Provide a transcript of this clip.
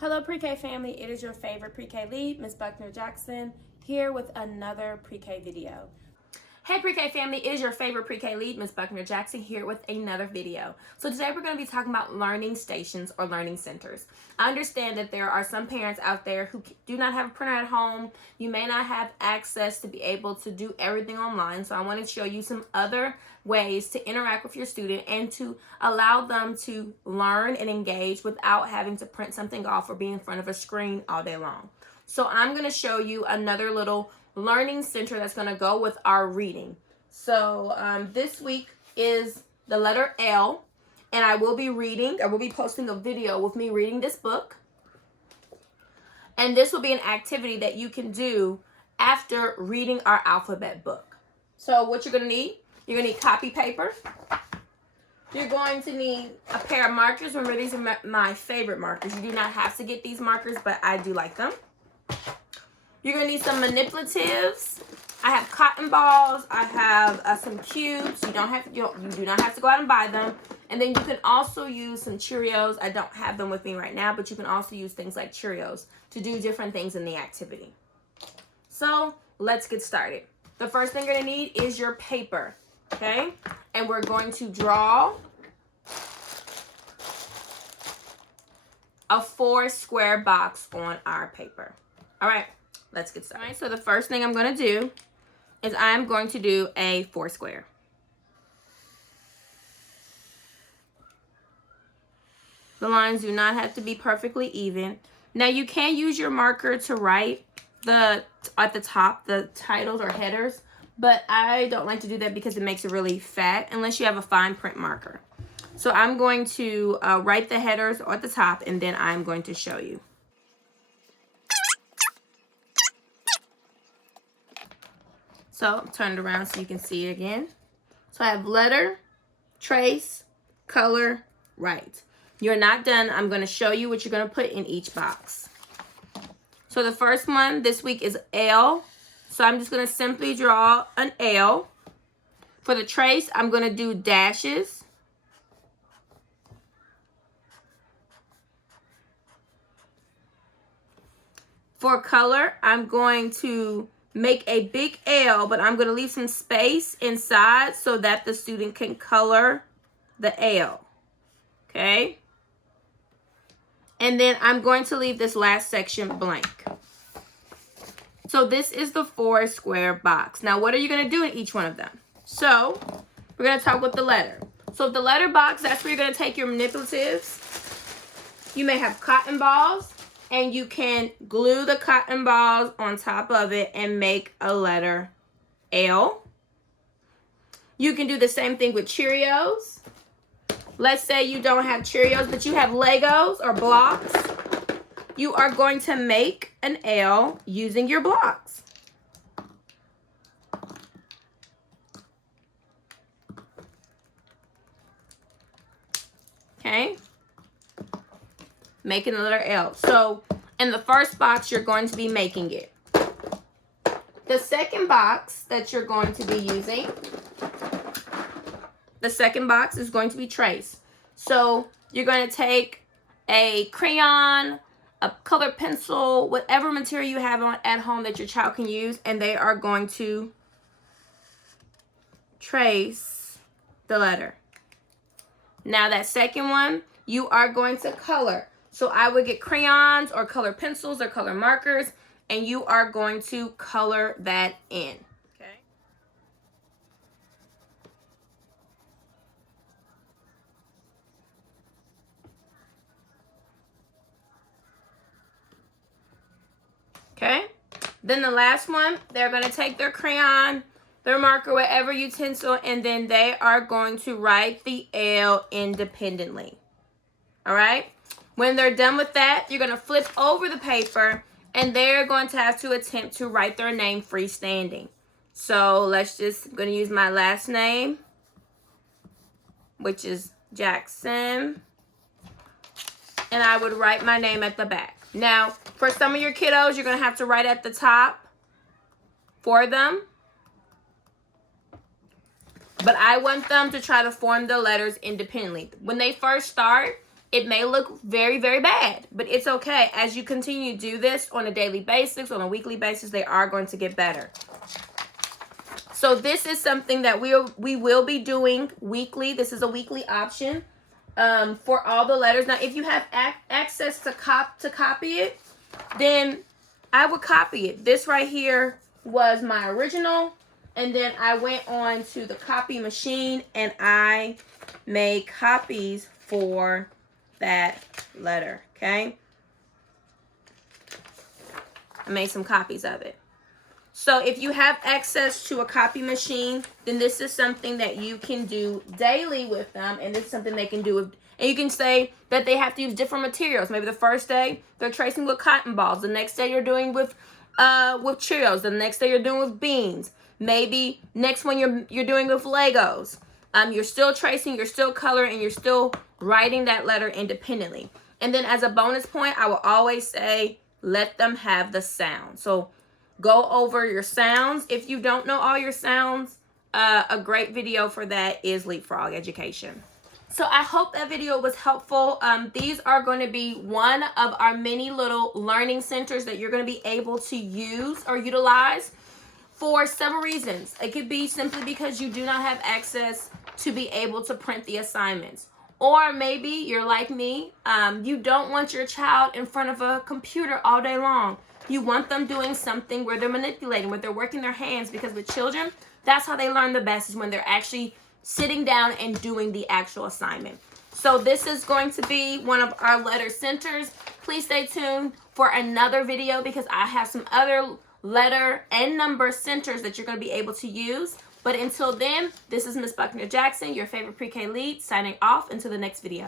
Hello Pre-K family, it is your favorite Pre-K lead, Ms. Buckner Jackson, here with another Pre-K video. Hey Pre-K family, it is your favorite Pre-K lead, Ms. Buckner Jackson, here with another video. So today we're going to be talking about learning stations or learning centers. I understand that there are some parents out there who do not have a printer at home. You may not have access to be able to do everything online. So I want to show you some other ways to interact with your student and to allow them to learn and engage without having to print something off or be in front of a screen all day long. So I'm going to show you another little learning center that's going to go with our reading. So this week is the letter L, and I will be posting a video with me reading this book. And this will be an activity that you can do after reading our alphabet book. So what you're going to need, you're going to need copy paper. You're going to need a pair of markers. Remember, these are my favorite markers. You do not have to get these markers, but I do like them. You're going to need some manipulatives. I have cotton balls. I have some cubes. You do not have to go out and buy them. And then you can also use some Cheerios. I don't have them with me right now, but you can also use things like Cheerios to do different things in the activity. So let's get started. The first thing you're going to need is your paper, okay? And we're going to draw a 4-square box on our paper. All right. Let's get started. All right, so the first thing I'm going to do is I'm going to do a 4-square. The lines do not have to be perfectly even. Now you can use your marker to write at the top the titles or headers, but I don't like to do that because it makes it really fat unless you have a fine print marker. So I'm going to write the headers at the top, and then I'm going to show you. So turn it around so you can see it again. So I have letter, trace, color, write. You're not done. I'm going to show you what you're going to put in each box. So the first one this week is L. So I'm just going to simply draw an L. For the trace, I'm going to do dashes. For color, I'm going to make a big L, but I'm going to leave some space inside so that the student can color the L. Okay? And then I'm going to leave this last section blank. So this is the 4-square box. Now, what are you going to do in each one of them? So we're going to talk with the letter. So the letter box, that's where you're going to take your manipulatives. You may have cotton balls, and you can glue the cotton balls on top of it and make a letter L. You can do the same thing with Cheerios. Let's say you don't have Cheerios, but you have Legos or blocks. You are going to make an L using your blocks. Okay? Making the letter L. So in the first box, you're going to be making it. The second box that you're going to be using, the second box is going to be trace. So you're going to take a crayon, a colored pencil, whatever material you have at home that your child can use, and they are going to trace the letter. Now that second one, you are going to color. So I would get crayons or colored pencils or color markers, and you are going to color that in. Okay. Okay. Then the last one, they're going to take their crayon, their marker, whatever utensil, and then they are going to write the L independently. All right. When they're done with that, you're going to flip over the paper, and they're going to have to attempt to write their name freestanding. So I'm going to use my last name, which is Jackson, and I would write my name at the back. Now, for some of your kiddos, you're going to have to write at the top for them. But I want them to try to form the letters independently. When they first start, It may look very, very bad, but it's okay. As you continue to do this on a daily basis, on a weekly basis, they are going to get better. So this is something that we will be doing weekly. This is a weekly option for all the letters. Now, if you have access to copy it, then I would copy it. This right here was my original, and then I went on to the copy machine and I made copies for that letter, okay? I made some copies of it. So if you have access to a copy machine, then this is something that you can do daily with them, and this is something they can do with, and you can say that they have to use different materials. Maybe the first day they're tracing with cotton balls, the next day you're doing with Cheerios, the next day you're doing with beans. Maybe next one you're doing with Legos. You're still tracing, you're still coloring, and you're still writing that letter independently. And then as a bonus point, I will always say, let them have the sound. So go over your sounds. If you don't know all your sounds, a great video for that is Leapfrog Education. So I hope that video was helpful. These are going to be one of our many little learning centers that you're going to be able to use or utilize for several reasons. It could be simply because you do not have access to be able to print the assignments. Or maybe you're like me, you don't want your child in front of a computer all day long. You want them doing something where they're manipulating, where they're working their hands, because with children, that's how they learn the best, is when they're actually sitting down and doing the actual assignment. So this is going to be one of our letter centers. Please stay tuned for another video because I have some other letter and number centers that you're going to be able to use. But until then, this is Miss Buckner Jackson, your favorite pre-K lead, signing off until the next video.